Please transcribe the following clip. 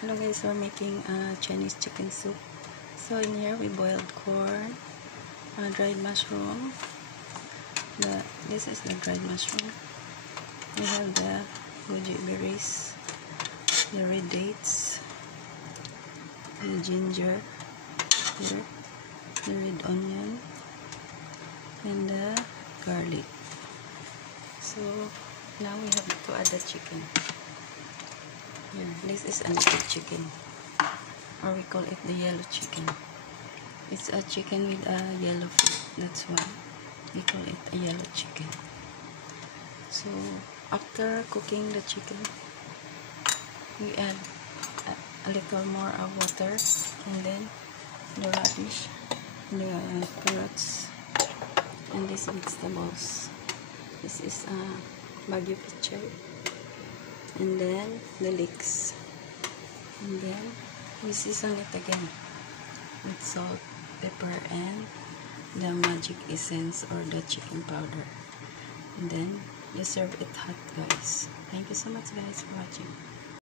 Hello guys, we're making Chinese chicken soup. So in here we boiled corn, dried mushroom. This is the dried mushroom. We have the goji berries, the red dates, the ginger, here, the red onion, and the garlic. So now we have to add the chicken. Here, this is a native chicken, or we call it the yellow chicken. It's a chicken with a yellow feet. That's why we call it a yellow chicken. So after cooking the chicken, we add a little more of water, and then the radish, the carrots, and these vegetables. This is a Baguio pichay, and then the leeks, and then we season it again with salt, pepper, and the magic essence or the chicken powder, and then you serve it hot, guys. Thank you so much guys for watching.